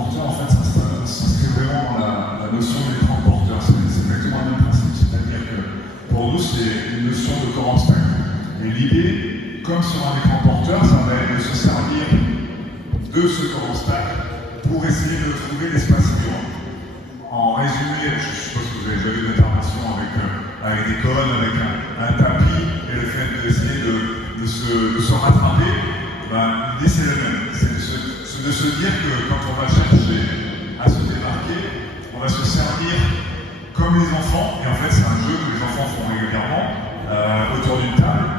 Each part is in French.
En fait, ça s'inscrit vraiment dans la notion d'écran porteur. C'est exactement le même principe. C'est-à-dire que pour nous, c'est une notion de corps obstacle. Et l'idée, comme sur un écran porteur, ça va être de se servir de ce corps obstacle pour essayer de trouver l'espace libre. En résumé, je suppose que vous avez déjà vu une intervention avec des colonnes, avec un tapis, et le fait d'essayer de se rattraper, ben, l'idée c'est la même. C'est de se dire que quand on va chercher à se démarquer, on va se servir comme les enfants, et en fait c'est un jeu que les enfants font régulièrement autour d'une table,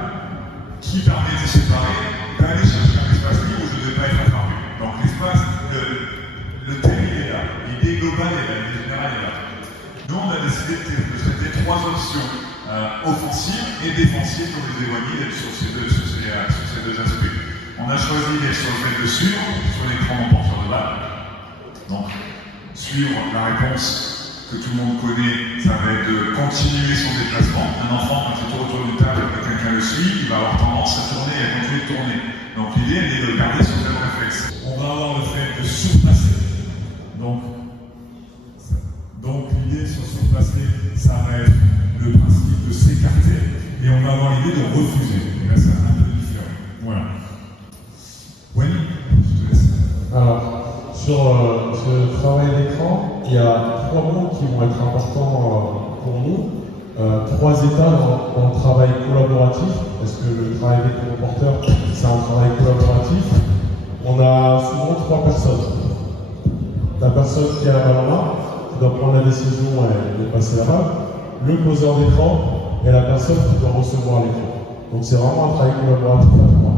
qui permet de séparer, d'aller chercher un espace libre où je ne vais pas être attrapé. Donc l'espace, le thème il est là, l'idée globale est là, l'idée générale est là. Nous on a décidé de traiter trois options offensives et défensives pour les éloigner sur ces deux aspects. On a choisi d'être sur le fait de suivre, sur l'écran en porteur de balle. Donc, suivre la réponse que tout le monde connaît, ça va être de continuer son déplacement. Un enfant, quand il tourne autour d'une table et que quelqu'un le suit, il va avoir tendance à tourner et à continuer de tourner. Donc, l'idée, elle est de garder son même réflexe. On va avoir le fait de surpasser. Donc l'idée sur surpasser, ça va être le principe de s'écarter. Et on va avoir l'idée de refuser. Et là, c'est un peu différent. Voilà. Oui, je te laisse. Alors, sur ce travail d'écran, il y a trois mots qui vont être importants pour nous. Trois états dans le travail collaboratif, parce que le travail des porteurs, c'est un travail collaboratif. On a souvent trois personnes. La personne qui a la balle en main, qui doit prendre la décision et passer la balle, le poseur d'écran et la personne qui doit recevoir l'écran. Donc c'est vraiment un travail collaboratif à trois.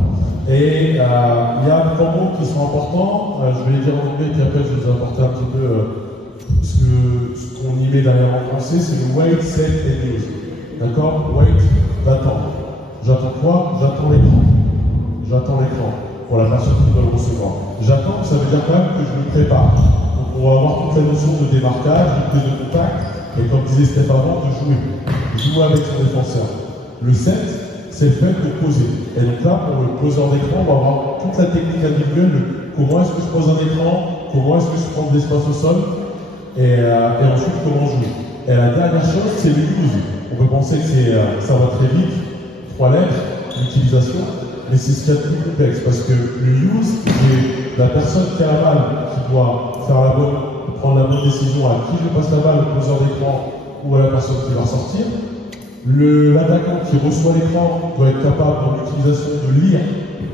Et il y a trois mots qui sont importants, je vais les dire en anglais, puis après je vais vous apporter un petit peu ce qu'on y met derrière en français, c'est le wait, set et use. D'accord? Wait, j'attends. J'attends quoi? J'attends l'écran. J'attends l'écran pour la personne qui doit le recevoir. J'attends, ça veut dire quand même que je me prépare. Donc on va avoir toute la notion de démarquage, de prise de contact, et comme disait Stéphane, de jouer. Jouer avec son défenseur. Le set, c'est le fait de poser. Et donc là, pour le poseur d'écran, on va avoir toute la technique individuelle de comment est-ce que je pose un écran, comment est-ce que je prends de l'espace au sol, et ensuite comment jouer. Et la dernière chose, c'est le use. On peut penser que ça va très vite, trois lettres, l'utilisation, mais c'est ce qu'il y a de plus complexe, parce que le use, c'est la personne qui a la balle, qui doit prendre la bonne décision à qui je passe la balle, au poseur d'écran ou à la personne qui va sortir. L'attaquant qui reçoit l'écran doit être capable, dans l'utilisation, de lire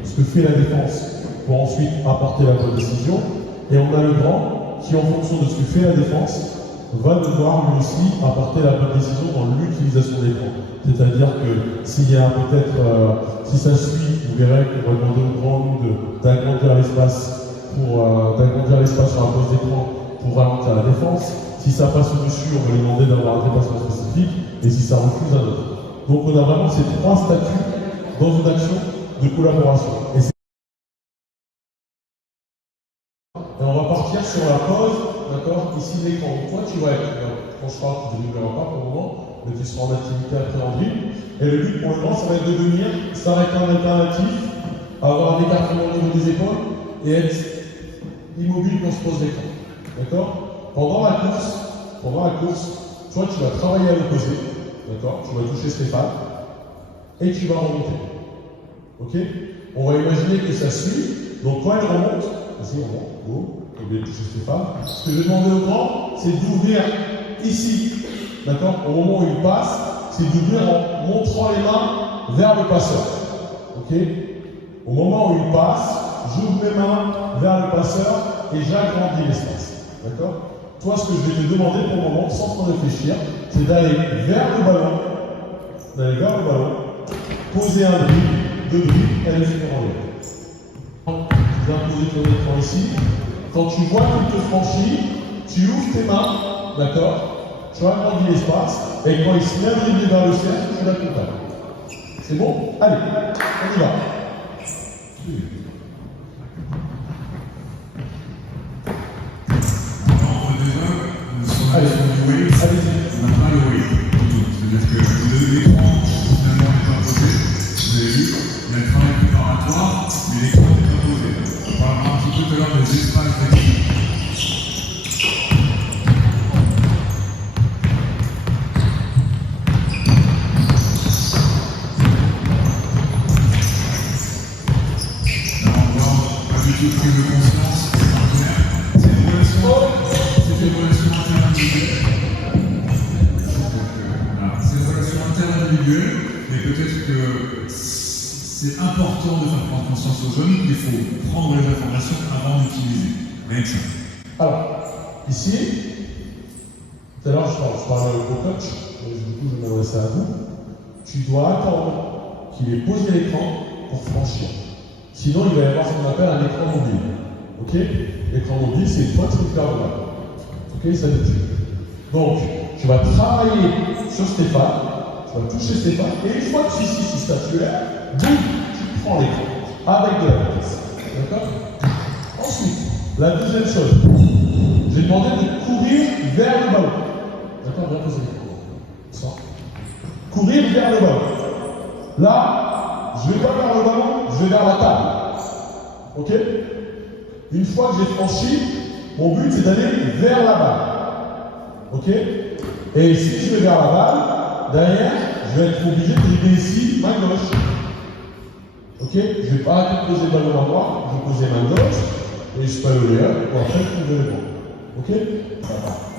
ce que fait la défense pour ensuite apporter la bonne décision. Et on a le grand qui, en fonction de ce que fait la défense, va devoir lui aussi apporter la bonne décision dans l'utilisation de l'écran. C'est-à-dire que s'il y a peut-être, si ça suit, vous verrez qu'on va demander au grand d'agrandir l'espace sur la pose d'écran pour ralentir la défense. Si ça passe au-dessus, on va lui demander d'avoir un déplacement spécifique, et si ça refuse, un autre. Donc on a vraiment ces trois statuts dans une action de collaboration. Et on va partir sur la pause, d'accord? Ici l'écran. Toi tu vas être, quand je parle, tu ne dénigreras pas pour le moment, mais tu seras en activité après en dribble. Et le but pour le moment, ça va être de venir s'arrêter en alternatif, avoir un écartement au niveau des épaules et être immobile quand on se pose l'écran. D'accord? Pendant la course, toi tu vas travailler à l'opposé, d'accord? Tu vas toucher Stéphane et tu vas remonter. Ok? On va imaginer que ça suit, donc quand elle remonte, vas-y, remonte, go, tu vas toucher Stéphane. Ce que je vais demander au grand, c'est d'ouvrir ici, d'accord? Au moment où il passe, c'est d'ouvrir en montrant les mains vers le passeur. Ok? Au moment où il passe, j'ouvre mes mains vers le passeur et j'agrandis l'espace. D'accord? Toi, ce que je vais te demander pour le moment, sans trop réfléchir, c'est d'aller vers le ballon, poser un dribble, deux dribbles, et aller finir en l'air. Tu viens poser ton écran ici. Quand tu vois qu'il te franchit, tu ouvres tes mains, d'accord? Tu agrandis l'espace, et quand il se met à dribbler vers le cercle, tu l'accompagnes. C'est bon? Allez, on y va. Allez, allez-y. On n'a pas le wait. C'est-à-dire que l'écran, finalement, n'est pas posé. Vous avez vu, il y a le travail préparatoire, mais l'écran n'est pas posé. On parlera un petit peu tout à l'heure des espaces d'équipe. de prise de conscience, c'est partenaire. C'est une relation interindividuelle. Voilà. C'est une relation interindividuelle, mais peut-être que c'est important de faire prendre conscience aux jeunes qu'il faut prendre les informations avant d'utiliser. Rien que ça. Alors, ici, tout à l'heure je parlais au coach, donc du coup je m'adresse à vous. Tu dois attendre qu'il ait posé l'écran pour franchir. Sinon, il va y avoir ce qu'on appelle un écran mobile. Ok? L'écran mobile, c'est une pointe rectangulaire. Ok? Ça dit. Donc, tu vas travailler sur Stéphane, tu vas toucher Stéphane, et une fois que ici, c'est statuaire, boum, tu prends l'écran avec de la vitesse. D'accord? Ensuite, la deuxième chose, j'ai demandé de courir vers le ballon. D'accord? Bien posé les coups. Courir vers le ballon. Là, je vais pas vers le ballon, je vais vers la table. Ok? Une fois que j'ai franchi, mon but c'est d'aller vers la balle. Ok? Et si je vais vers la balle, derrière, je vais être obligé de dribbler ici, main gauche. Ok? Je ne vais pas arrêter de poser le ballon à droite, je vais poser main gauche, et je peux aller là, pour après trouver le ballon. Ok?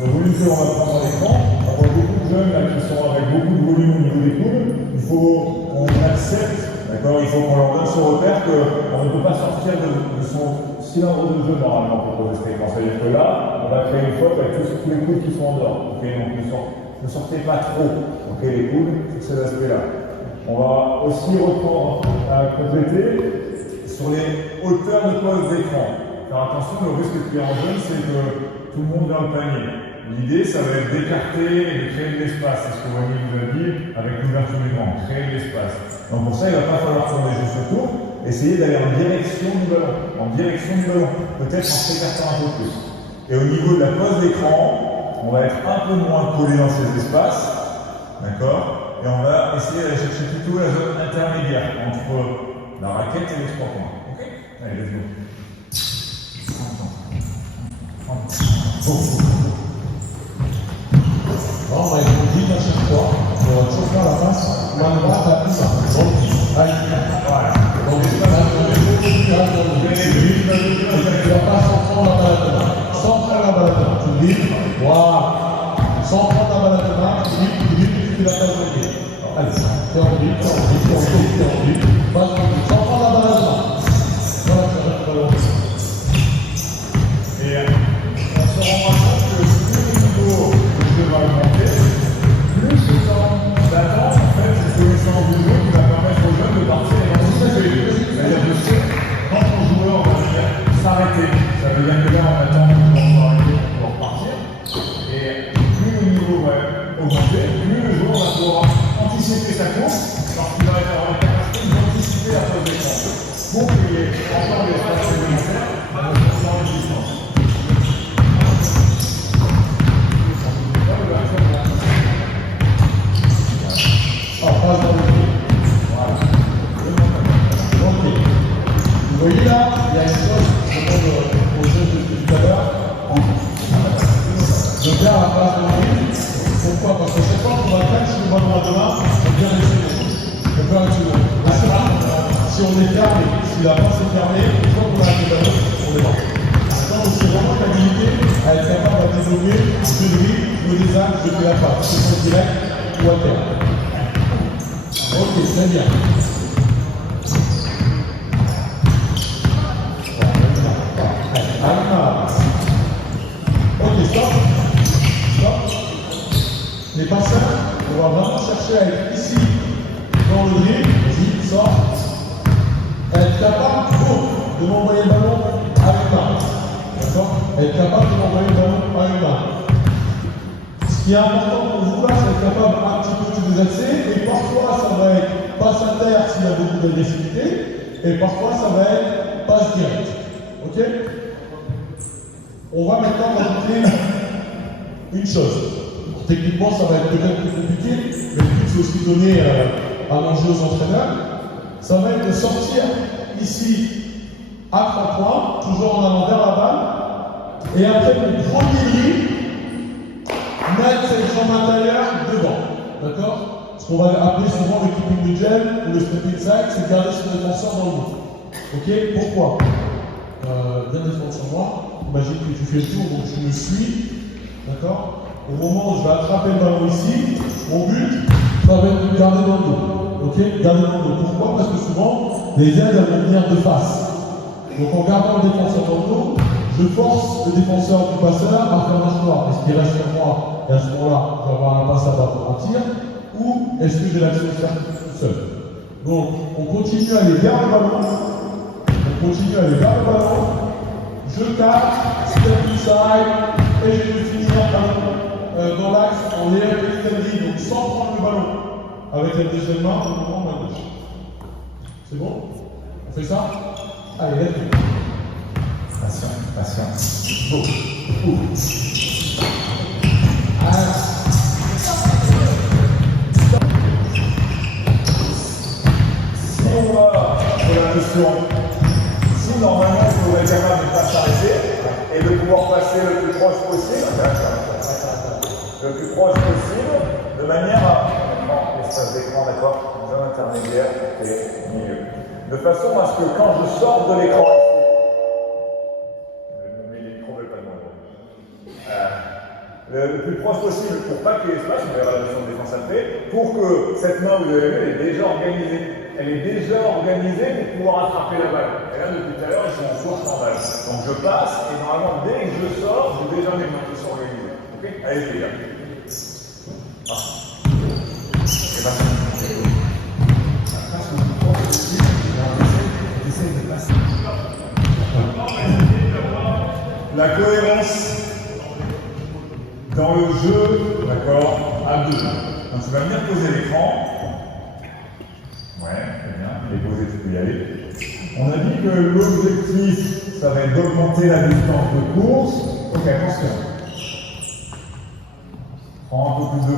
Le volume que l'on va prendre à l'écran, on voit beaucoup de jeunes là, qui sont avec beaucoup de volume au niveau des coudes. Il faut qu'on accepte, d'accord, il faut qu'on leur donne ce repère qu'on ne peut pas sortir de son cylindre de jeu normalement pour poser cet écran. C'est-à-dire que là, on va créer une faute avec tous les coudes qui sont en dehors. Okay, donc ne sortez pas trop, okay, les coudes, tous ces aspects-là. On va aussi reprendre à compléter sur les hauteurs de pose d'écran. Alors attention, le risque qu'il y a en jeune, c'est que tout le monde dans le panier. L'idée, ça va être d'écarter et de créer de l'espace. C'est ce que Wally vous a dit avec l'ouverture du grand, créer de l'espace. Donc pour ça, il ne va pas falloir tourner juste autour, essayer d'aller en direction du ballon. Peut-être en s'écartant un peu plus. Et au niveau de la pose d'écran, on va être un peu moins collé dans ces espaces, d'accord? Et on va essayer d'aller chercher plutôt la zone intermédiaire entre la raquette et les 3 points. Ok? Allez, let's go. On va être vite à chaque fois, on va toujours faire la passe, main droite à plus bas. Donc, allez, voilà. Donc, tu vas pas sans prendre la balle de main. Sans prendre la balle de main, tu dribbles, voilà. Sans prendre la balle de main, tu fais la passe de pied. Allez, t'es en dribble, passe de pied, sans prendre la balle de main. Voilà, tu vas le ballon. Et on se rend compte que plus le niveau du jeu va augmenter, plus ce temps d'attente, en fait, c'est une séance de jeu qui va permettre aux jeunes de partir et d'anticiper. C'est-à-dire de se, quand ton joueur va venir s'arrêter, ça veut dire que là, on attend que le joueur s'arrête pour pouvoir partir. Et plus le niveau va augmenter, plus le joueur va pouvoir anticiper sa course, parce qu'il va avoir la capacité d'anticiper la pose d'écran. Pour qu'il y ait encore des espaces supplémentaires dans les distances. Passe dans le pied. Voilà. Ok. Vous voyez là, il y a une chose, je demande aux jeunes de tout à l'heure, de faire la passe dans le pied. Pourquoi? Parce que chaque fois qu'on va faire sur le ballon à deux mains, on peut bien laisser les choses. On peut arrêter le ballon. Si on est fermé, si la passe est fermée, une fois qu'on a arrêté le ballon, on est mort. Donc c'est vraiment l'habilité à être capable de développer le dribble, le design, je fais la passe, que ce soit direct ou à terre. Ok, très bien. Ok, stop. Les passeurs, on va vraiment chercher à être ici, dans le dribble. Vas-y, sort. Être capable de m'envoyer le ballon avec main. D'accord? Être capable de m'envoyer le ballon avec main. Ce qui est important pour vous là, c'est être capable un petit peu de désaxer, et parfois ça va être passe inter s'il y a beaucoup d'agressivité, et parfois ça va être passe directe. Ok? On va maintenant rajouter une chose. Techniquement, ça va être peut-être plus compliqué, mais le but c'est aussi de donner à manger aux entraîneurs. Ça va être de sortir ici à 3 points, toujours en avant vers la balle, et après le premier dribble, mettre cette jambe intérieure devant. D'accord? Ce qu'on va appeler souvent le keeping the gel ou le step inside, c'est de garder son défenseur dans le dos. Ok? Pourquoi? viens défendre sur moi. Imagine que tu fais le tour, donc tu me suis. D'accord? Au moment où je vais attraper le ballon ici, mon but, ça va être de garder dans le dos. Ok? Garder dans le dos. Pourquoi? Parce que souvent, les aides elles vont venir de face. Donc en gardant le défenseur dans le dos, je force le défenseur du passeur à faire un choix. Est-ce qu'il reste sur moi et à ce moment-là, je vais avoir un passe à bas pour un tir, ou est-ce que j'ai l'action de faire tout seul? Donc on continue à aller vers le ballon, je tape, step inside, et je vais finir dans l'axe en ayant l'extended, donc sans prendre le ballon, avec la deuxième main au moment de ma gauche. C'est bon? On fait ça? Allez, let's go. Patient. Bon. Si on va sur la notion, si normalement il faudrait être capable de ne pas s'arrêter et de pouvoir passer le plus proche possible, de manière à l'espace d'écran, d'accord, zone intermédiaire et milieu. De façon à ce que quand je sors de l'écran le plus proche possible pour pas qu'il y ait l'espace, on verra la notion de défense après, pour que cette main, vous avez vu, elle est déjà organisée. Elle est déjà organisée pour pouvoir attraper la balle. Et là, depuis tout à l'heure, ils sont en course en balle. Donc je passe, et normalement, dès que je sors, j'ai déjà mes mains qui sont organisées. Ok? Allez, les gars. C'est pas ça. Passe le plus proche possible, et essaye de passer. La cohérence dans le jeu, d'accord, à deux. Donc tu vas venir poser l'écran. Ouais, très bien, il est posé, tu peux y aller. On a dit que l'objectif, ça va être d'augmenter la distance de course. Ok, attention. Prends un peu plus de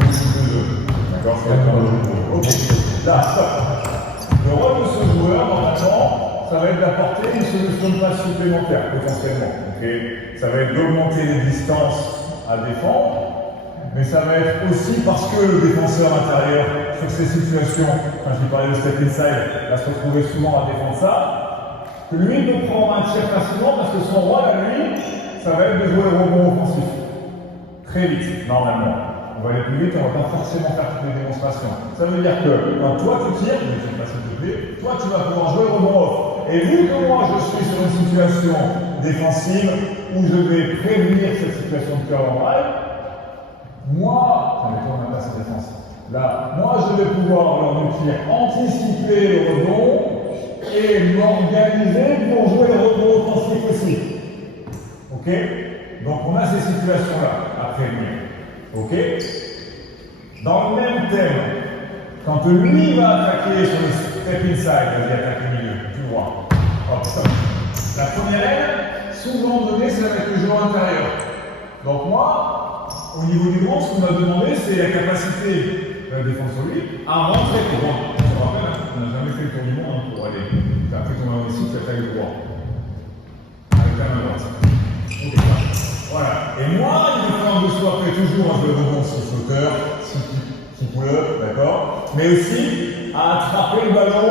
jeu. D'accord, ok. Là, stop. Le rôle de ce joueur, normalement, ça va être d'apporter une solution de passe supplémentaire, potentiellement. Ok, ça va être d'augmenter les distances à défendre, mais ça va être aussi parce que le défenseur intérieur, sur ces situations, quand j'ai parlé de step inside, va se retrouver souvent à défendre ça, que lui peut prendre un tir facilement parce que son rôle à lui, ça va être de jouer le rebond offensif. Très vite, normalement. On va aller plus vite, on ne va pas forcément faire toutes les démonstrations. Ça veut dire que quand toi tu tires, mais tu ne pas s'il te plaît, toi tu vas pouvoir jouer le rebond off. Et vu que moi je suis sur une situation défensive où je vais prévenir cette situation de cœur en balle, moi, on n'a pas cette défense. Là, moi je vais pouvoir lors du tir anticiper le rebond et m'organiser pour jouer le rebond offensif aussi. Ok? Donc on a ces situations-là à prévenir. Ok? Dans le même thème, quand lui va attaquer sur le step inside, vas-y attaque le milieu, tu vois. Hop, stop. La première aide, souvent donnée, c'est avec le joueur intérieur. Donc moi, au niveau du grand, ce qu'on m'a demandé, c'est la capacité de la défense sur lui à rentrer pour moi. On se rappelle, on n'a jamais fait le tour du monde pour aller. Tu as fait ton main ici, tu as fait le droit. Avec la main droite. Ok, ça. Voilà. Et moi, il me faut un dessous après toujours un jeu de rebond si flotteur, si pull-up, d'accord? Mais aussi à attraper le ballon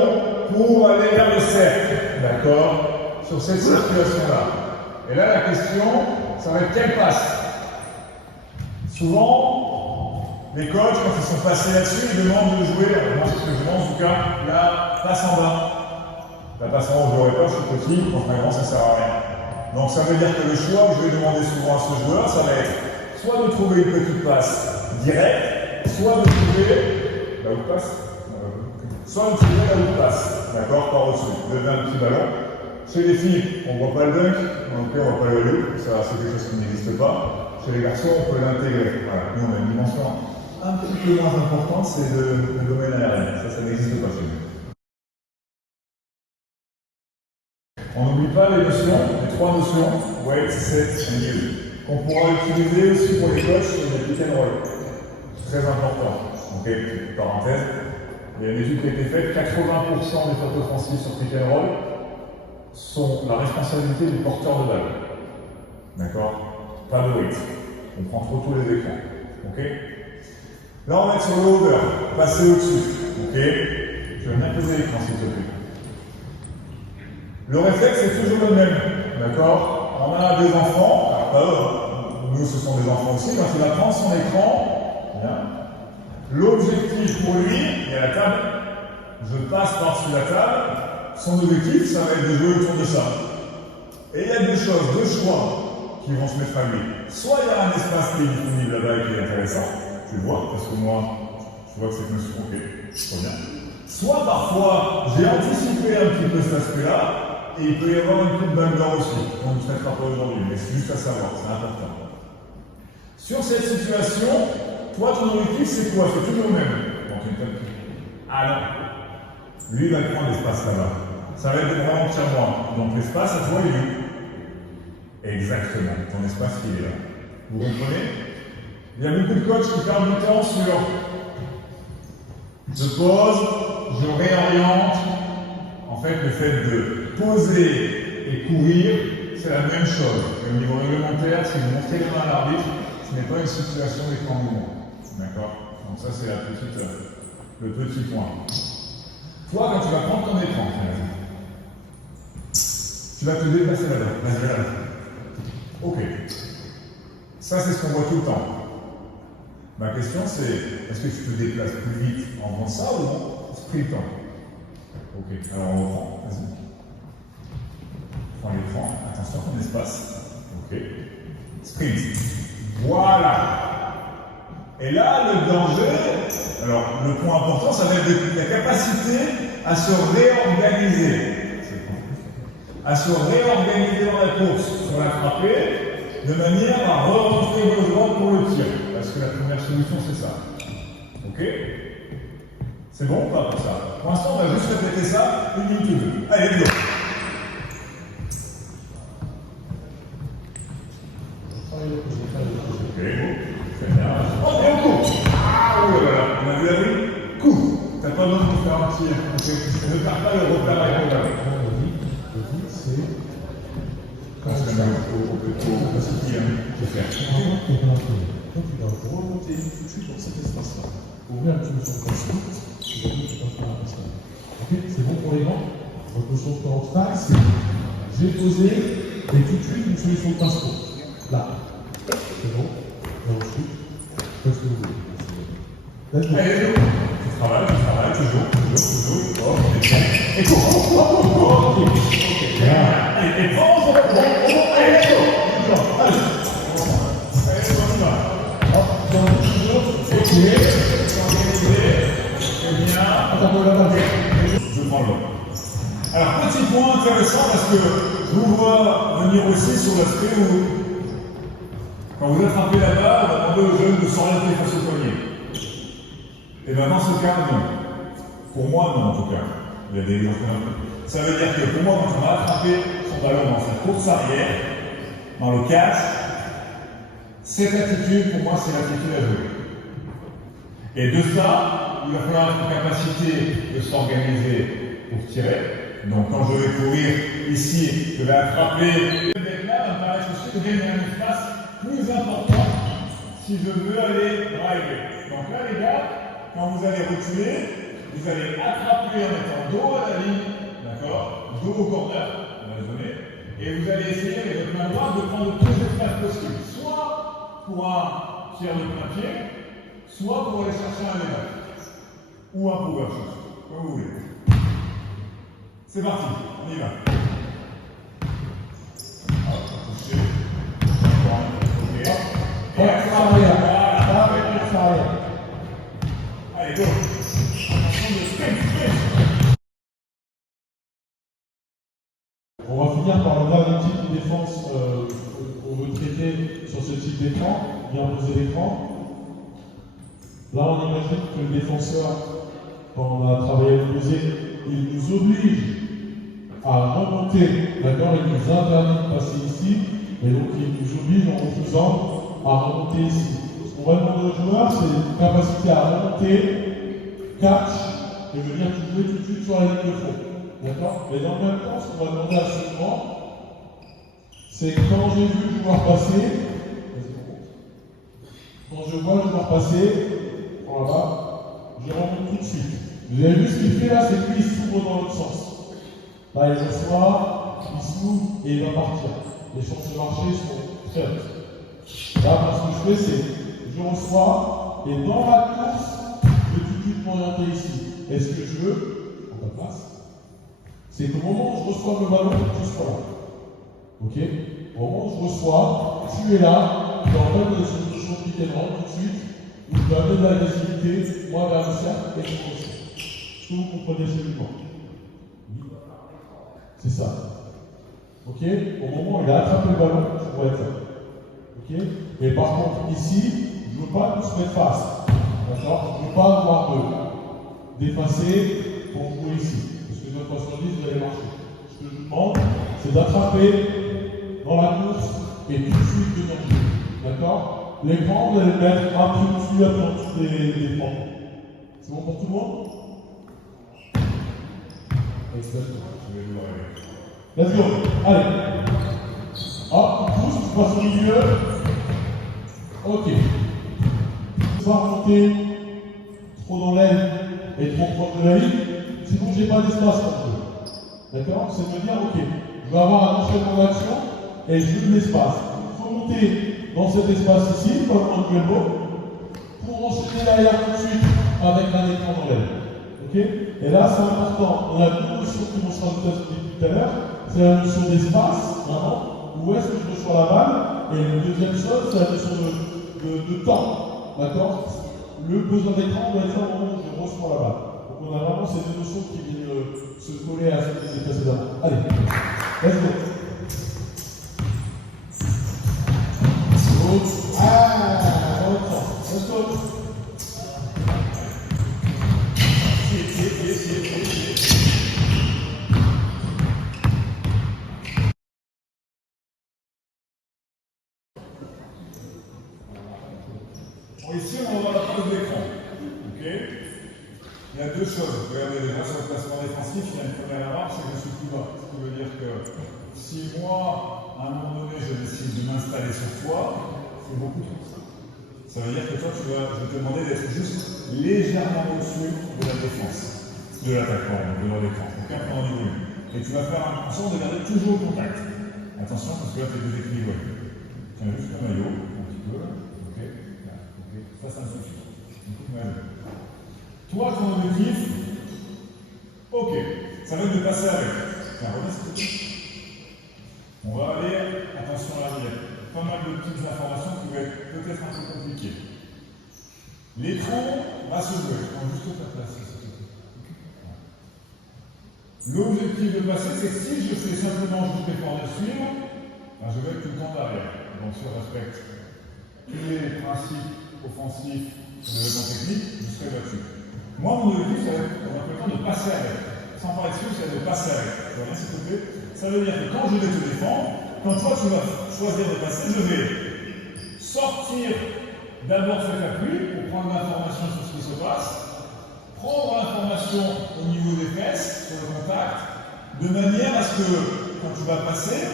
pour aller vers le cercle, d'accord? Sur cette situation-là. Et là, la question, ça va être quelle passe? Souvent, les coachs, quand ils sont passés là-dessus, ils demandent de jouer, moi c'est ce que je demande en tout cas, la passe en bas. La passe en haut, je l'aurais pas, je suis petit, contre un grand, ça sert à rien. Donc ça veut dire que le choix que je vais demander souvent à ce joueur, ça va être soit de trouver une petite passe directe, soit de trouver la haute passe, soit de trouver la haute passe, d'accord, par au-dessus, de un petit ballon. Chez les filles, on ne voit pas le dunk, donc on ne voit pas le loop, ça c'est quelque chose qui n'existe pas. Chez les garçons, on peut l'intégrer. Voilà. Nous, on a une dimension un petit peu moins importante, c'est le domaine aérien. Ça n'existe pas chez nous. On n'oublie pas les notions, les trois notions, weight, set and yield, qu'on pourra utiliser aussi pour les coachs sur les pick and roll. C'est très important. Ok, petite parenthèse. Il y a une étude qui a été faite, 80% des fautes offensives sur pick and roll sont la responsabilité du porteur de balle. D'accord? Pas de weight. On prend trop tous les écrans. Ok? Là, on va être sur le over, passer au-dessus. Ok? Je vais bien poser l'écran s'il te plaît. Le réflexe est toujours le même. d'accord? On a des enfants, nous ce sont des enfants aussi, quand il va prendre son écran, bien. L'objectif pour lui, il y a la table, je passe par-dessus la table, son objectif, ça va être de jouer autour de ça. Et il y a deux choses, deux choix qui vont se mettre à lui. Soit il y a un espace qui est disponible là-bas et qui est intéressant, tu le vois, parce que moi, je vois que c'est que je me suis trompé, très bien. Soit parfois, j'ai anticipé un petit peu cet aspect-là, et il peut y avoir une coupe backdoor aussi, on ne traitera pas aujourd'hui, mais c'est juste à savoir, c'est important. Sur cette situation, toi, ton objectif, c'est quoi? C'est toujours le même. Ah non. Lui, il va prendre l'espace là-bas. Ça va être vraiment tiers-moi. Donc l'espace, à toi, il est où? Exactement. Ton espace, il est là. Vous comprenez? Il y a beaucoup de coachs qui perdent du temps sur je pose, je réoriente. En fait, le fait de poser et courir, c'est la même chose. Et au niveau réglementaire, si vous montrez les mains à l'arbitre, ce n'est pas une situation d'écran mouvement. D'accord? Donc ça, c'est le petit point. Toi, quand tu vas prendre ton écran, tu vas te déplacer là-bas. Vas-y, là. Ok. Ça, c'est ce qu'on voit tout le temps. Ma question, c'est est-ce que tu te déplaces plus vite en faisant ça ou en sprintant? Ok. Alors, on reprend. Vas-y. Prends l'écran. Attention à ton espace. Ok. Sprint. Voilà. Et là, le danger, alors le point important, ça va être la capacité à se réorganiser. À se réorganiser dans la course, sur la frapper, de manière à re-rentrer gauche droite pour le tir. Parce que la première solution, c'est ça. Ok? C'est bon ou pas pour ça? Pour l'instant, on va juste répéter ça, 1 minute ou 2. Allez, go! Ok, très bien. Oh, et on court! Ah, oui, voilà. On a vu la rue? Cours! T'as pas besoin de faire un tir. Ne perds pas le repère avec le ballon. C'est. Quand tu vas au petit tir, tu fais. Donc tu vas remonter tout de suite dans cet espace-là. Ouvrir un petit peu son passe-foot, tu vas dire que tu passes par la passe-là. Ok, c'est bon pour les gants? Votre notion de obstacle, c'est j'ai posé et tout de suite une solution de passe-foot. Là. C'est bon? Et ensuite, faites ce que vous voulez. Allez, tu travailles, toujours. Oh, et cours. Ok. Allez, et prends, allez, let's go. Allez, on y va. Hop, donc toujours, ok. Bien. Je prends l'autre. Alors, petit point intéressant parce que je vous vois venir aussi sur l'aspect où, quand vous attrapez la balle, on va demander aux jeunes de s'orienter face au poignet. Et bien dans ce cas, non. Pour moi, non en tout cas. Il y a des exemples. Ça veut dire que pour moi, quand on va attraper son ballon dans sa course arrière, dans le catch, cette attitude, pour moi, c'est l'attitude à jouer. Et de ça, il va falloir être en capacité de s'organiser pour tirer. Donc quand je vais courir ici, je vais attraper. D'être là, ça me paraît aussi de gagner un espace plus important si je veux aller driver. Donc là, les gars, quand vous allez reculer, vous allez attraper en étant dos à la ligne, d'accord, dos au corner, on va le donner, et vous allez essayer avec votre main droite de prendre tous les espaces possibles, soit pour un tir de plein pied, soit pour aller chercher un lever, ou un pull-up, comme vous voulez. C'est parti, on y va. Hop, toucher. Ok. Et allez, go. On va finir par le dernier type de défense qu'on veut traiter sur ce type d'écran, bien poser l'écran. Là, on imagine que le défenseur, quand on a travaillé à l'opposé, il nous oblige à remonter, d'accord? Il nous interdit de passer ici, et donc il nous oblige en refusant à remonter ici. Ce qu'on va demander aux joueurs, c'est une capacité à remonter, catch, et venir jouer tout de suite sur la ligne de fond. D'accord? Mais dans le même temps, ce qu'on va demander absolument, c'est quand j'ai vu le joueur passer, quand je vois le joueur passer, voilà, je remonte tout de suite. Vous avez vu ce qu'il fait là, c'est qu'il s'ouvre dans l'autre sens. Là, il reçoit, il s'ouvre et il va partir. Les chances de marcher sont très hautes. Là, moi, ce que je fais, c'est je reçois et dans la course, je vais tout de suite m'orienter ici. Est-ce que je veux, en ta place, c'est qu'au moment où je reçois le ballon, je sois là. Ok? Au moment où je reçois, tu es là, tu es en train de se notion de pick and roll tout de suite, où je vais amener de l'agressivité, moi vers le cercle et je reçois. Est-ce que vous comprenez ce mouvement? C'est ça. Ok? Au moment où il a attrapé le ballon, je dois être là. Ok? Mais par contre, ici, je ne veux pas nous se mettre face. D'accord? Je ne veux pas avoir d'effacer pour jouer ici. Parce que 9 fois sur 10, vous allez marcher. Ce que je vous demande, c'est d'attraper dans la course et tout de suite de marcher. D'accord? L'écran, vous allez le mettre un peu au-dessus, un peu en dessous des pans. C'est bon pour tout le monde? Exactement. Je vais vous arrêter. Let's go. Allez. Hop, tu pousses, tu passes au milieu. Ok. Tu vas remonter trop dans l'aile et trop proche de la ligne, sinon j'ai pas d'espace pour jouer. D'accord? C'est de me dire, ok, je vais avoir un enchaînement d'action et je veux de l'espace. Il faut monter dans cet espace ici, pas loin du elbow, pour enchaîner derrière tout de suite avec un écran dans l'aile. Ok? Et là, c'est important. On a deux notions qui vont se rajouter depuis tout à l'heure. C'est la notion d'espace, vraiment, où est-ce que je reçois la balle, et la deuxième chose, c'est la notion de temps. D'accord? Le besoin d'écran doit être là au moment où je reçois la balle. Donc on a vraiment ces deux notions qui viennent se coller à ce qui s'est précédemment. Allez, let's go. Ah, dans l'autre sens. Let's go. Ici, on va voir la pose d'écran. Ok? Il y a deux choses. Regardez déjà sur le placement défensif, il y a une première erreur, c'est que je suis plus bas. Ce qui veut dire que si moi, à un moment donné, je décide de m'installer sur toi, c'est beaucoup trop. Ça veut dire que toi, je vais te demander d'être juste légèrement au-dessus de la défense, de l'attaquant, de l'écran. Aucun point de volume. Et tu vas faire en sorte de garder toujours le contact. Attention, parce que là, tu es déséquilibré. Tiens juste le maillot, un petit peu. Ok? Ça me suffit. Toi, ton objectif, ok, ça va être de passer avec. Tiens, reviens s'il te plaît. On va aller, attention là, il y a pas mal de petites informations qui vont être peut-être un peu compliquées. L'écran va se jouer. On va juste faire place, s'il te plaît. L'objectif de passer, c'est que si je fais simplement juste l'effort de suivre, ben je vais être tout le temps derrière. Donc si on respecte tous les principes offensifs de développement technique, je serai battu. Moi, mon objectif, ça va être, on a le temps de passer avec. Sans parler dessus, c'est de passer avec. Tu vois bien, s'il te plaît? Ça veut dire que quand je vais te défendre, quand toi tu vas choisir de passer, je vais sortir d'abord cet appui pour prendre l'information sur ce qui se passe, prendre l'information au niveau des fesses, sur le contact, de manière à ce que quand tu vas passer,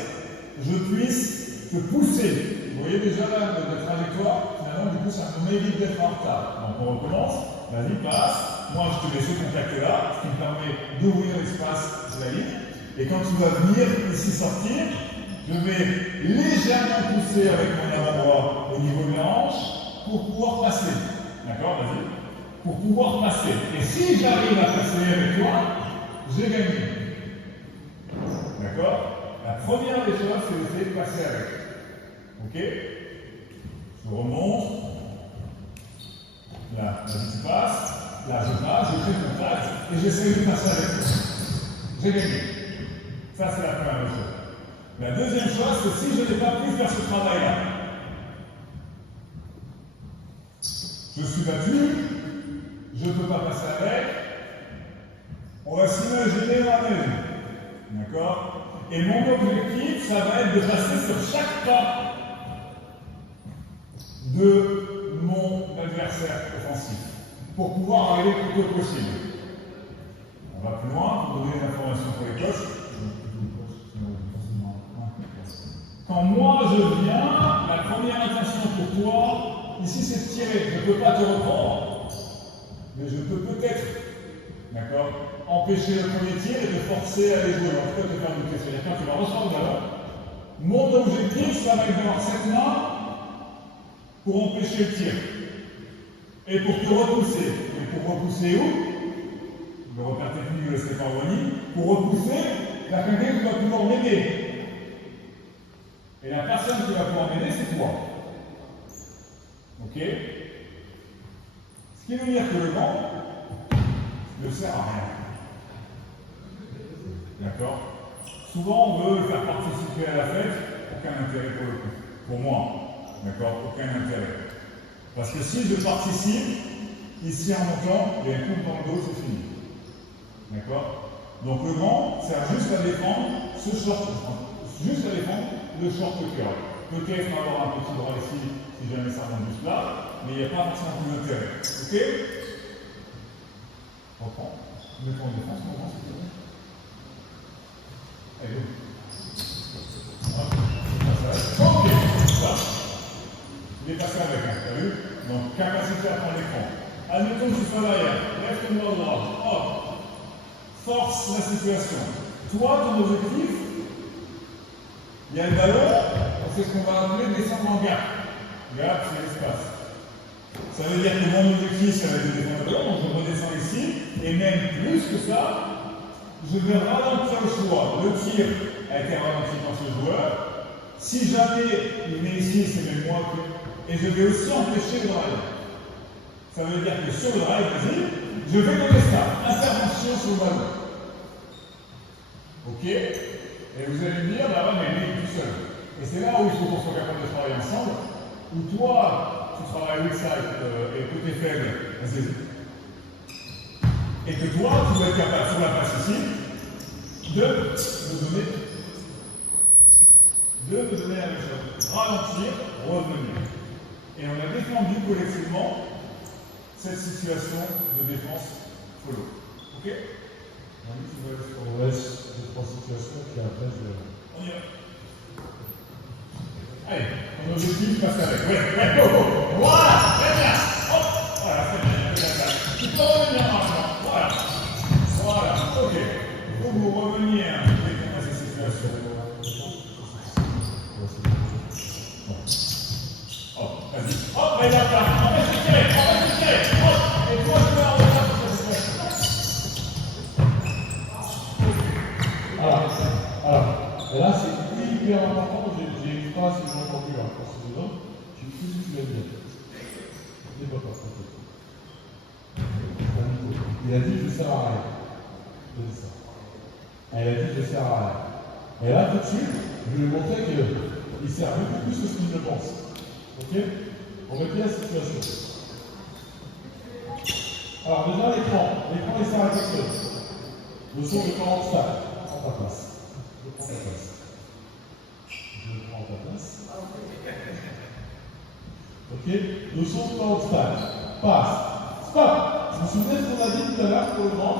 je puisse te pousser. Vous voyez déjà là, la trajectoire, finalement, du coup, ça m'évite d'être en retard. Donc on recommence, vas-y, passe. Moi, je te mets ce contact-là, ce qui me permet d'ouvrir l'espace sur la ligne. Et quand tu vas venir ici sortir, je vais légèrement pousser avec mon avant-bras au niveau de la hanche pour pouvoir passer. D'accord? Vas-y. Pour pouvoir passer. Et si j'arrive à passer avec toi, j'ai gagné. D'accord? La première des choses, c'est d'essayer de passer avec. Ok? Je remonte. Là, tu passes. Là, je passe, je fais le contact et j'essaie de passer avec toi. J'ai gagné. Ça, c'est la première chose. La deuxième chose, c'est si je n'ai pas pu faire ce travail-là, je suis battu, je ne peux pas passer avec, on va s'imaginer ma maison. D'accord? Et mon objectif, ça va être de passer sur chaque pas de mon adversaire offensif pour pouvoir arriver le plus tôt possible. On va plus loin pour donner une information pour les coachs. Quand moi je viens, la première intention pour toi, ici c'est de tirer. Je ne peux pas te reprendre, mais je peux peut-être, D'accord? Empêcher le premier tir et te forcer à aller jouer. En tout cas, te faire douter. C'est-à-dire quand tu vas recevoir le ballon, mon objectif, ça va être d'avoir cette main pour empêcher le tir. Et pour te repousser. Et pour repousser où? Le repère technique de Stéphane Wany. Pour repousser, la quelqu'un qui va pouvoir m'aider. Et la personne qui va pouvoir m'aider, c'est toi. Ok? Ce qui veut dire que le vent ne sert à rien. D'accord? Souvent, on veut le faire participer à la fête, aucun intérêt pour le coup. Pour moi, d'accord? Aucun intérêt. Parce que si je participe, ici en montant, il y a un coup dans le dos, c'est fini. D'accord? Donc le vent sert juste à défendre ce short, juste à défendre le short curl. Peut-être avoir un petit bras ici, si jamais ça remonte juste là, mais il n'y a pas forcément plus d'intérêt. Ok? Reprends. Mettons en défense, on avance, c'est bon. Allez, go. Ok, ça. Il est passé avec, hein, t'as vu? Donc, capacité à prendre l'écran. Admettons que tu sois derrière, lève ton doigt droit, hop, force la situation. Toi, ton objectif, il y a le ballon, c'est ce qu'on va appeler descendre en gap. Gap, c'est l'espace. Ça veut dire que mon objectif, ça va être de descendre le ballon, donc je redescends ici, et même plus que ça, je vais ralentir le choix. Le tir a été ralenti par ce joueur. Si jamais il met ici, c'est même moi que. Et je vais aussi empêcher le drive. Ça veut dire que sur le drive, vas-y, je vais donner ça. Intervention sur le ballon. Ok? Et vous allez me dire, bah ouais, mais lui, il est tout seul. Et c'est là où il faut qu'on soit capable de travailler ensemble. Où toi, tu travailles weak side et côté faible, vas-y. Et que toi, tu vas être capable, sur la passe ici, de me donner la même chose. Ralentir, revenir. Et on a défendu collectivement cette situation de défense follow. Ok? On laisse 2-3 situations qui après je. On y va. Allez, mon objectif passe avec. Ouais, go, go. Voilà, très bien. Hop, voilà, très bien. Tu peux revenir maintenant. Voilà. Voilà, ok. Il faut que vous reveniez à cette situation. Hop, vas-y. Hop, allez, là, on va se tirer, Hop, et toi, tu vas en retard sur cette situation. Alors, et là c'est hyper important, j'ai une phrase que j'ai entendue pour ces deux hommes, je sais plus si tu l'as dit. C'est pas parce il a dit je sers à rien. Il a dit ça. Elle a dit je sers à rien. Et là tout de suite, je lui ai montré qu'il sert beaucoup plus que ce qu'il ne pense. Ok? On remet la situation. Alors déjà l'écran il sert à quelque chose. Le son de 40 stades. Prends ta place. Je prends ta place. Je prends ta place. Ok? Le son de 40 stades. Passe. Stop! Vous vous souvenez de ce qu'on a dit tout à l'heure pour le grand?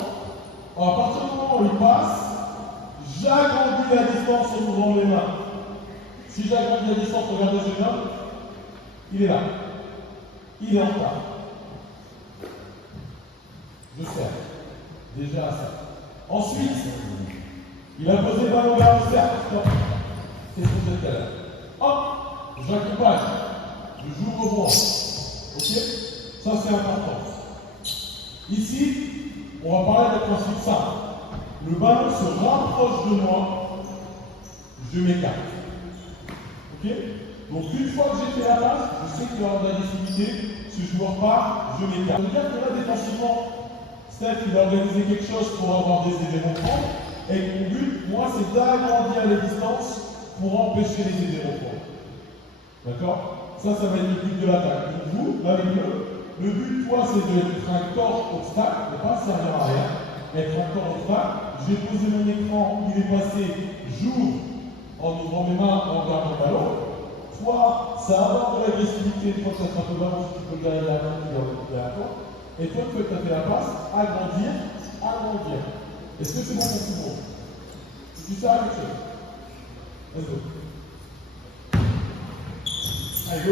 À partir du moment où il passe, j'agrandis la distance en ouvrant les mains. Si j'agrandis la distance, regardez ce gars, il est là. Il est en retard. Je sers. Déjà à ça. Ensuite, il a posé le ballon vers le cercle. Stop. C'est ce que j'ai dit tout à l'heure. Hop! J'accompagne. Je joue au point. Ok? Ça c'est important. Ici, on va parler d'un principe simple. Le ballon se rapproche de moi, je m'écarte. Ok? Donc une fois que j'ai fait la passe, je sais qu'il va y avoir de l'agressivité. Si je joueur part, je m'écarte. Ça veut dire que là, défensivement, Steph il va organiser quelque chose pour avoir des éléments prendre. Et mon but, moi, c'est d'agrandir les distances pour empêcher les éléments prendre. D'accord? Ça va être le but de l'attaque. Donc vous, là, les bleus, le but, toi, c'est d'être un corps obstacle, ne pas servir à rien, être un corps obstacle. J'ai posé mon écran, il est passé, j'ouvre en ouvrant mes mains, en regardant le ballon. Toi, ça apporte de l'agressivité, une fois que ça sera un peu ballon, si tu peux garder la main, tu vas récupérer à toi. Et toi, tu as fait la passe, agrandir, agrandir. Est-ce que c'est bon pour tout le monde? Tu sers à quelque chose? Let's go. Allez, go.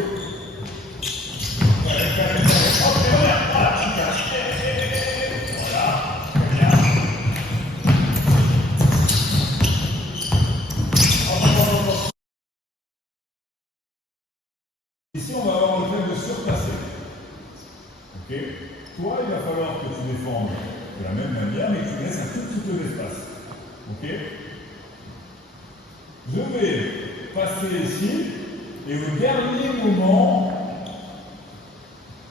Hop, et voilà, super. Voilà, très bien. passer ici, et au dernier moment,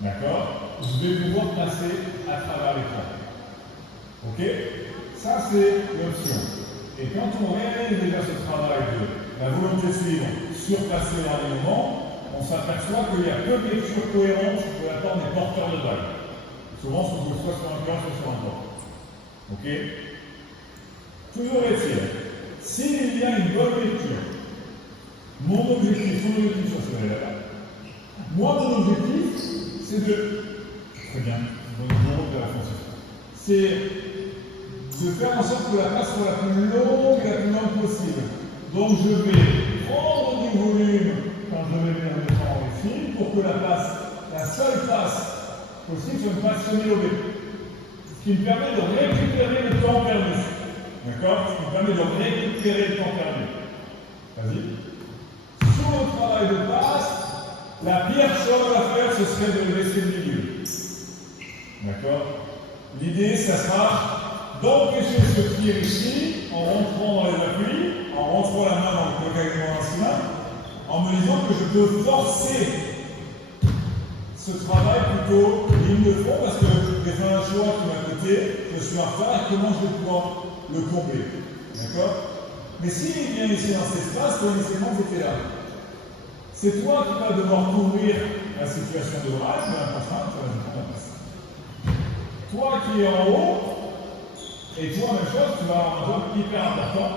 d'accord, je vais pouvoir passer à travers l'écran. Ok? Ça, c'est l'option. Et quand on réalise déjà ce travail de la volonté suivante, surpasser au dernier moment, on s'aperçoit qu'il y a peu de lectures cohérentes de la part des porteurs de balle. Souvent, on se trouve soit sur un cœur, soit sur un port. Ok? Toujours est-il, s'il y a une bonne lecture, mon objectif, son objectif sur ce là, moi, mon objectif, c'est de. Très bien, c'est de faire en sorte que la passe soit la plus longue et la plus longue possible. Donc je vais prendre du volume quand je vais vers l'écran ici pour que la seule passe possible soit une passe semi-lobée. Ce qui me permet de récupérer le temps perdu. D'accord? Ce qui me permet de récupérer le temps perdu. Vas-y. Sur le travail de passe, la pire chose à faire, ce serait de laisser le milieu. D'accord? L'idée, ça sera d'empêcher ce tir ici, en rentrant dans les appuis, en rentrant la main dans le cloquet instrument, en me disant que je peux forcer ce travail plutôt ligne de fond, parce que j'ai fait un choix qui m'a coûté, je suis en retard, et comment je vais pouvoir le combler. D'accord? Mais s'il vient ici dans cet espace, toi initialement vous étiez là. C'est toi qui vas devoir couvrir la situation de rage, mais l'important, tu vas prendre la passe. Toi qui es en haut, et toi, même chose, tu vas avoir un job hyper important.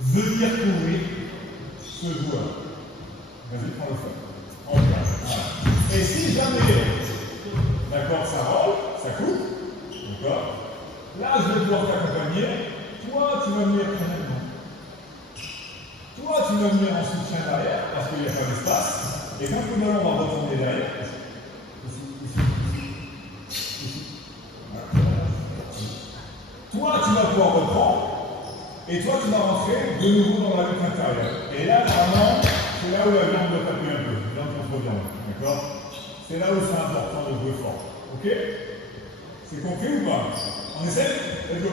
Venir couvrir ce joueur. Vas-y, prends le feu. En place. Voilà. Et si jamais, d'accord, ça roule, ça coupe, d'accord, là, je vais pouvoir t'accompagner. Toi, tu vas venir présentement. Toi, tu vas venir en soutien derrière, parce qu'il n'y a pas d'espace. Et quand le ballon va retourner derrière, toi, tu vas pouvoir reprendre, et toi, tu vas rentrer de nouveau dans la lutte intérieure. Et là, vraiment, c'est là où la viande doit taper un peu, viande contre viande, d'accord? C'est là où c'est important de jouer fort, ok? C'est compris ou pas? On essaie? Let's go!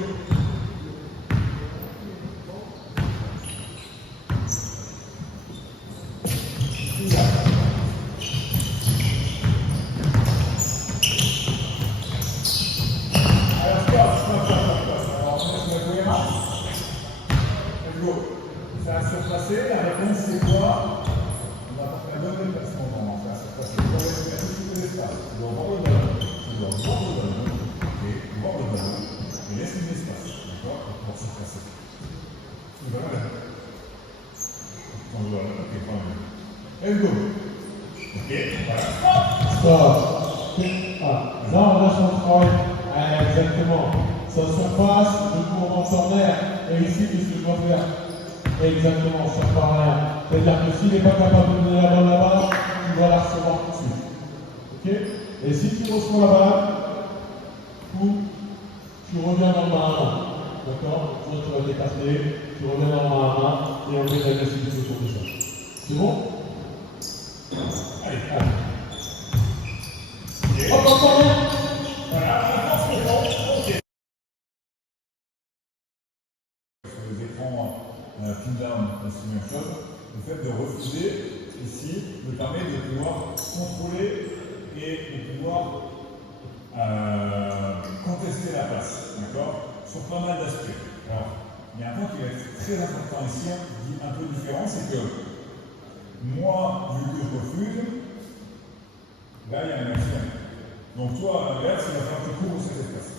Ça a surpassé, la réponse c'est quoi? On va faire un bon déplacement vraiment, ça a surpassé. Tu dois récupérer tout l'espace, tu dois voir le ballon, et laisse un espace, d'accord? Pour surpasser. Tu vas là. Ok, pas mal. Let's go. Ok, voilà. Stop. Ah, là, on a son travail. Ah, exactement. Ça surpasse, je tourne en corner, et ici, qu'est-ce que je dois faire? Exactement, ça ne part rien. C'est-à-dire que s'il n'est pas capable de donner la balle là-bas, tu vas la recevoir tout de suite. Ok? Et si tu reçois la balle, tu reviens dans le main à main. D'accord? Toi, tu vas t'écarter, tu reviens dans le main à main, et on met de l'agressivité autour de ça. C'est bon? Allez, allez. Hop, hop, hop! Voilà, maintenant c'est bon, ok. Sur les écrans pin down, c'est la même chose. Le fait de refuser ici me permet de pouvoir contrôler et de pouvoir contester la passe, d'accord? Sur pas mal d'aspects. Alors, il y a un point qui va être très important ici, un peu différent, c'est que moi, vu que je refuse, là il y a une action. Donc toi, à l'inverse, il va falloir que tu couvres cet espace.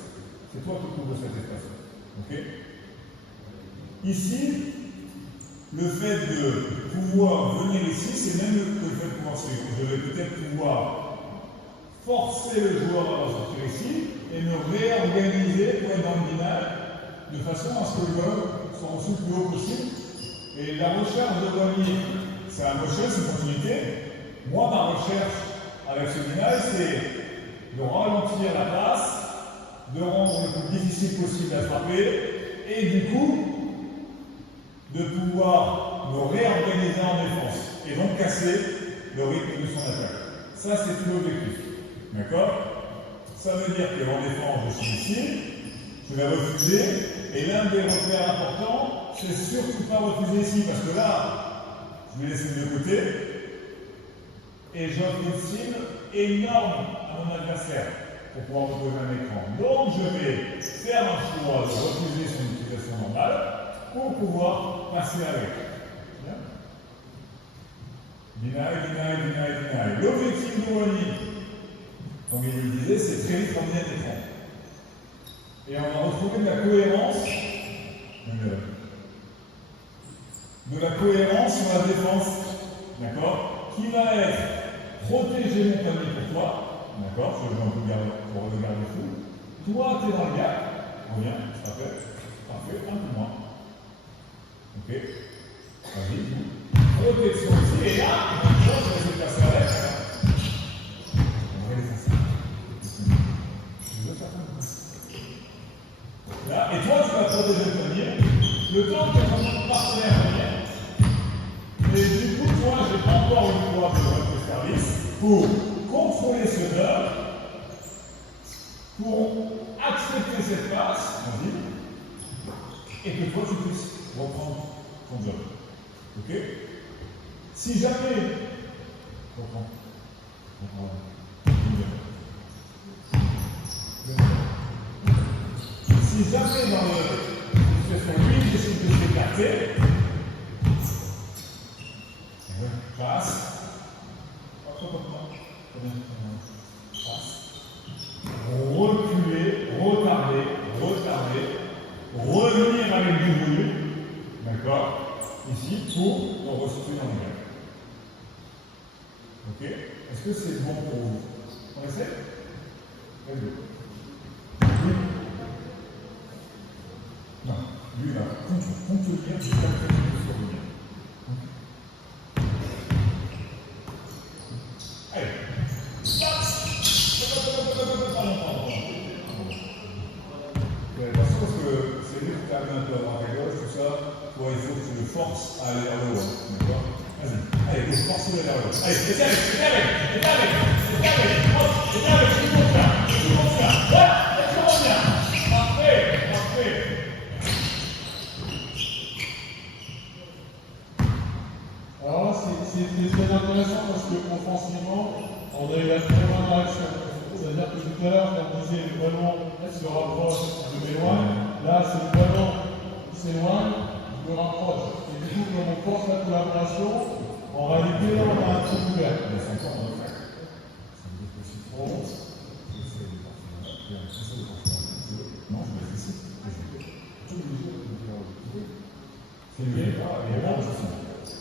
C'est toi qui couvres cet espace. Ok? Ici, le fait de pouvoir venir ici, c'est même que le fait de pouvoir suivre. Je vais peut-être pouvoir forcer le joueur à sortir ici et me réorganiser pour être dans le binaire de façon à ce que le joueur soit ensuite le plus haut possible. Et la recherche de revenir, c'est la recherche, c'est une continuité. Moi, ma recherche avec ce binaire, c'est de ralentir la passe, de rendre le plus difficile possible à frapper et du coup, de pouvoir me réorganiser en défense et donc casser le rythme de son attaque. Ça, c'est tout l'objectif. D'accord? Ça veut dire qu'en défense, je suis ici, je vais refuser, et l'un des repères importants, c'est surtout pas refuser ici, parce que là, Je vais laisser de côté. Et j'offre une cible énorme à mon adversaire pour pouvoir retrouver un écran. Donc je vais faire un choix de refuser son utilisation normale pour pouvoir passer avec. Bien. Deny. L'objectif de Wally, comme il le disait, c'est très vite ramener un écran. Et on va retrouver de la cohérence sur la défense, d'accord, qui va être protéger mon panier pour toi, d'accord, je vais un peu pour le garder fou. Toi, tu es dans le gap, reviens, je t'appelle, parfait, un peu moins. Ok, vas-y, protection ici, et là, je vais essayer de passer avec. On va les faire ça. Je veux faire ça. Là, et toi, tu vas protéger le panier, le temps que ton partenaire revient. Et du coup, toi, j'ai encore une fois besoin de service pour contrôler ce job, pour accepter cette passe, et que toi, tu puisses reprendre ton job. Ok? Si jamais... Reprends. Si jamais dans le situation, lui, il décide de s'écarter, passe. Passe. Reculer, retarder, revenir avec du volume, d'accord, ici, pour resituer dans les gars. Ok? Est-ce que c'est bon pour vous? On essaie? Vas-y. Oui. Non, lui, il va contenir jusqu'à ce qu'il puisse revenir. Allez. Attention parce que c'est lui qui termine un peu à droite à gauche, tout ça. Toi, il faut que tu le forces à aller vers le haut. D'accord? Vas-y. Allez, il faut forcer vers le haut. Allez, c'est avec. Voilà, laisse-le revenir. Parfait. Alors là, c'est très intéressant parce que offensivement, on a eu la très bonne réaction. C'est-à-dire que tout à l'heure, quand on disait le ballon se rapproche, je m'éloigne. Là, c'est le ballon qui s'éloigne, je me rapproche. Et du coup, quand on force la collaboration, en réalité, là, on a un truc ouvert.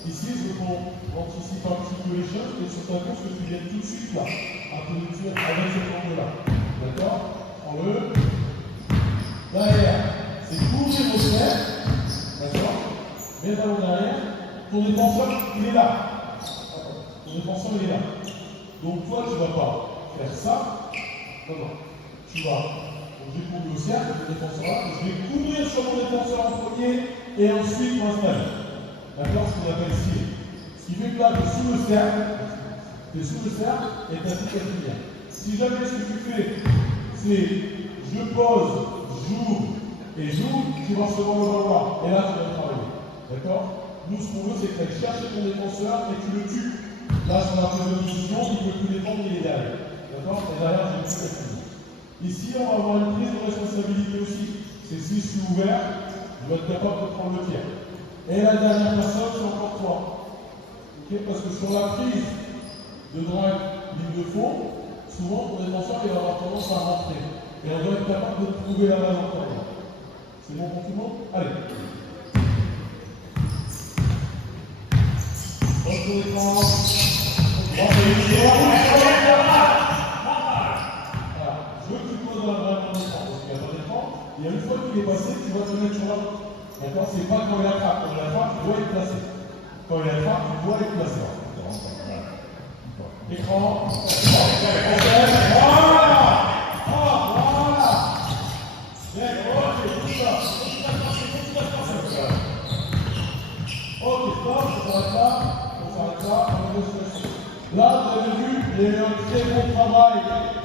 Ici, je veux qu'on anticipe un petit peu les choses et sur ta course que tu viennes tout de suite là, un peu de tir avec cet angle-là. D'accord? Prends-le. Derrière, c'est couvrir au cerf. D'accord? Mets le ballon derrière. Ton défenseur, il est là. Ton défenseur, il est là. Donc toi, tu ne vas pas faire ça. Non. Tu vas. Donc j'ai couvert au cerf, ton défenseur là. Je vais couvrir sur mon défenseur en premier et ensuite m'installer. D'accord? Ce qu'on appelle ici. Ce qui fait que là, tu es sous le cercle, et tu as tout à finir. Si jamais ce que tu fais, c'est je pose, j'ouvre, tu vas recevoir le ballon là. Et là, tu vas travailler. D'accord? Nous, ce qu'on veut, c'est que tu ailles chercher ton défenseur et tu le tues. Là, sur la prise de position, il ne peut plus défendre, il est derrière. D'accord? Et derrière, j'ai plus la prise. Ici, on va avoir une prise de responsabilité aussi. C'est si je suis ouvert, je dois être capable de prendre le tir. Et la dernière personne, c'est encore toi. Okay? Parce que sur la prise de drague, ligne de fond, souvent ton défenseur il va avoir tendance à rentrer. Et on doit être capable de trouver la balle en premier. C'est bon pour tout le monde? Allez. Pose ton écran. Voilà. Je veux que tu poses la balle dans l'écran. Parce qu'il y a pas d'écran. Et une fois qu'il est passé, tu vas te mettre sur la main. D'accord? C'est pas quand il attrape. Quand il attrape, tu dois être placé. Quand il attrape, tu dois être placé. Écran. Voilà! Voilà! Bien, ok, tout ça. Ok, stop, on s'arrête là. Là, vous avez vu, il y a eu un très bon travail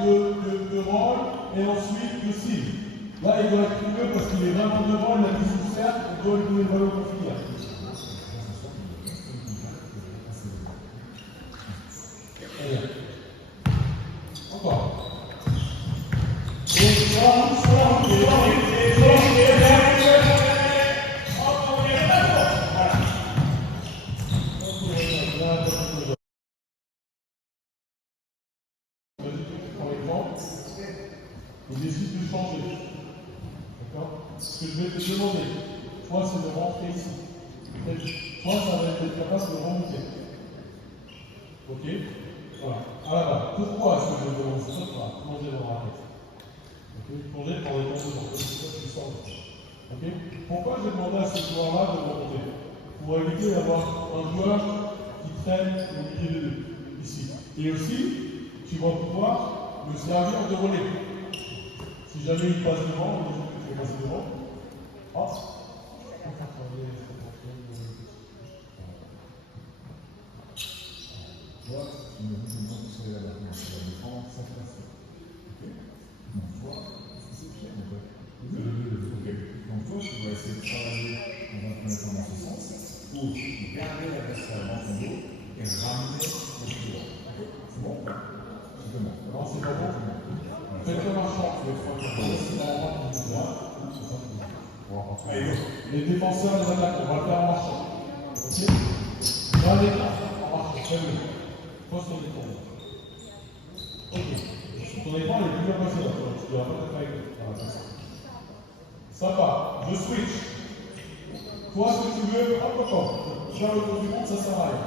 de rôle et ensuite de cible. Là, il doit être trouvé parce qu'il est vraiment devant, il a plus sous cercle, on doit lui donner le ballon pour finir. que je vais te demander, toi, c'est de rentrer ici. Toi, ça va être capable de remonter. Ok? Voilà. Alors, pourquoi est-ce que je demande ça? Voilà, plonger dans la raquette. Ok? Plonger pour les bons dedans. C'est ça qui sort. Ok? Pourquoi j'ai demandé à ce joueur-là de remonter? Pour éviter d'avoir un joueur qui traîne au milieu de deux, ici. Et aussi, tu vas pouvoir me servir de relais. Si jamais il passe devant, tu vas passer devant. Hop. Toi, tu me dis que tu serais là maintenant, tu vas me prendre sa place. Ok? Donc, toi, c'est bien, en fait. Ok. Donc, toi, tu vas essayer de travailler dans un premier temps dans ce sens pour garder l'adversaire dans ton dos et ramener le joueur. Ok? C'est bon? Je demande. Non, c'est pas bon. Faites-le marchand. Les défenseurs, les attaques, on va le faire en marchant. Ok? Dans les temps, en marchant. Faites-le. Poste ton épaule. Ok. Ton épaule est plus bien placée là. Tu dois pas te faire avec. Voilà, c'est ça. Ça va. Je switch. Toi, ce que tu veux, hop. Faire le tour du monde, ça sert à rien.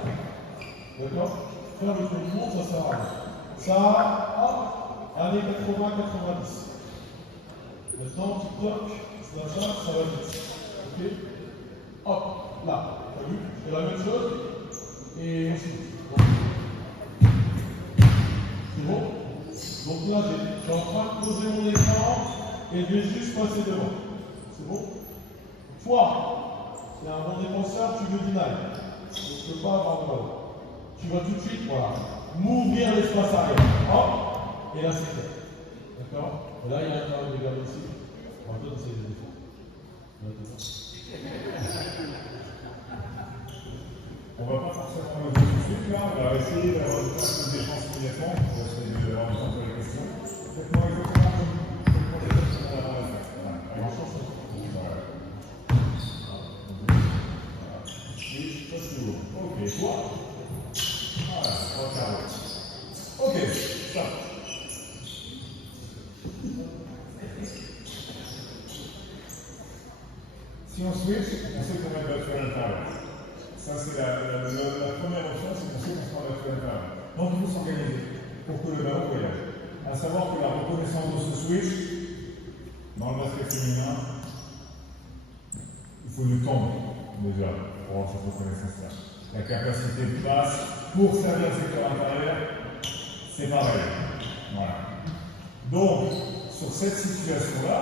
D'accord? Faire le tour du monde, ça sert à rien. Ça, hop, années 80-90. Maintenant, tu toques, ça va vite. Ok? Hop, là. T'as vu? Je fais la même chose. Et ensuite. C'est bon? Donc là, je suis en train de poser mon écran et je vais juste passer devant. C'est bon? Toi, c'est un bon défenseur, tu veux deny. Je ne peux pas avoir de balle. Tu vas tout de suite, voilà, m'ouvrir l'espace arrière. Hop, et là c'est fait. D'accord? Et là, il y a un travail de garde aussi. On va donner ses défauts. On va pas forcément le voir tout de suite là, on va essayer d'avoir une phase de défense immédiatement pour essayer d'avoir du temps pour les questions. Faites-moi exactement comme les questions qu'on a dans la tête. Voilà. Voilà. Oui, ça c'est beau. Ok, toi. Voilà, on va faire l'autre. Ok, ça. Si on switch, on sait qu'on va battre à l'intérieur. Ça, c'est la première option, c'est qu'on sait qu'on sera battu à l'intérieur. Donc, il faut s'organiser pour que le ballon voyage. À savoir que la reconnaissance de ce switch, dans le basket féminin, il faut du temps, déjà, pour avoir cette reconnaissance-là. La capacité de passe pour servir le secteur intérieur, c'est pareil. Voilà. Donc, sur cette situation-là,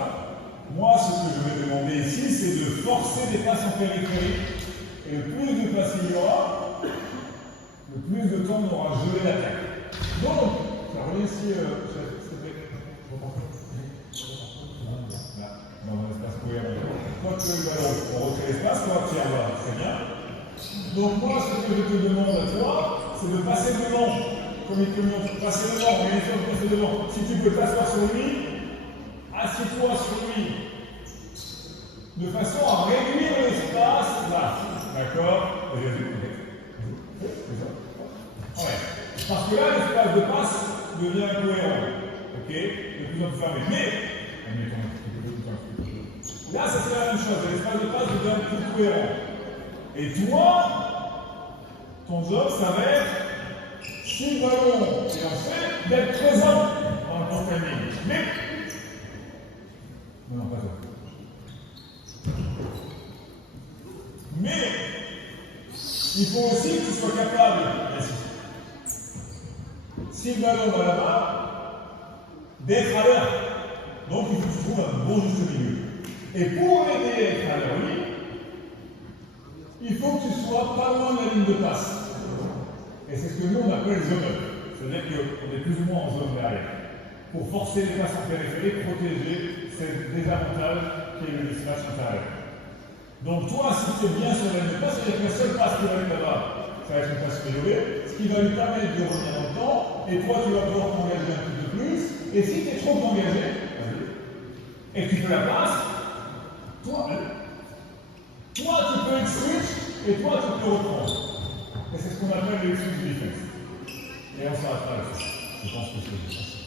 moi, ce que je vais demander ici, c'est de forcer des passes en périphérie. Et le plus de passes il y aura, le plus de temps on aura gelé l'attaque. Donc, je reviens ici, s'il te plaît. Là, dans un espace cohérent. Toi, tu veux le ballon, on recrée l'espace, toi, Pierre, voilà, très bien. Donc, moi, ce que je te demande à toi, c'est de passer devant. Comme il te montre, passer devant, mais bien sûr, passer devant. Si tu peux t'asseoir sur lui, assieds-toi sur lui. De façon à réduire l'espace là. D'accord? Ouais. Parce que là, l'espace de passe devient incohérent. Ok? De plus en plus fermé. Mais, là, ça c'est la même chose. L'espace de passe devient plus cohérent. Et toi, ton job, ça va être, si le ballon est lancé, d'être présent dans le bon timing. Mais, non, pas toi. Mais, il faut aussi que tu sois capable, si le ballon va là-bas, d'être à l'heure. Donc, il faut que tu trouves un bon juste milieu. Et pour aider à être à l'heure, il faut que tu sois pas loin de la ligne de passe. Et c'est ce que nous, on appelle zone up. C'est-à-dire qu'on est plus ou moins en zone derrière. Pour forcer les passes en périphérie, protéger ces désavantages qui est le mismatch intérieur. Donc toi, si tu es bien sur la ligne de passe, c'est-à-dire que la seule passe qui va aller là-bas, ça va être une passe mélorée, ce qui va lui permettre de revenir dans le temps, et toi, tu vas pouvoir t'engager un petit peu plus, et si tu es trop engagé, et que tu fais la passe, toi, tu peux être switch, et toi, tu peux reprendre. Et c'est ce qu'on appelle le switch defense. Et on s'arrête là. Je pense que c'est